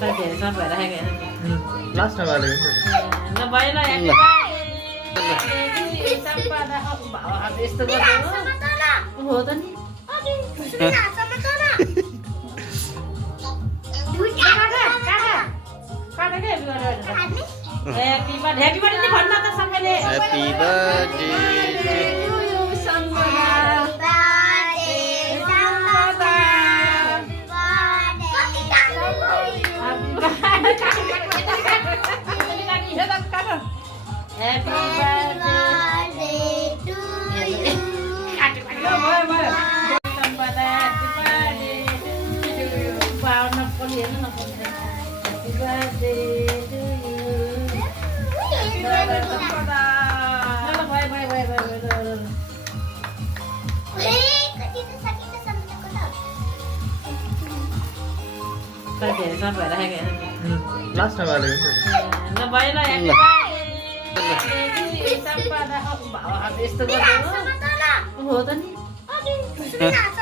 तर धेरैसम्म भइराखेको हेर्नु लास्टमा बाले हुन्छ ल भयो ल ह्याप्पी बर्थडे सम्पदा अब यस्तो गर्नु हो त नि ह्याप्पी बर्थडे भन्न त सबैले ह्याप्पी बर्थडे तर धेरैसम्म भइराखेको हेर्नु लास्टमा बाले हुन्छ ल भयो ल ह्याप्पी बर्थडे सम्पदा अब यस्तो गर्नु हो त नि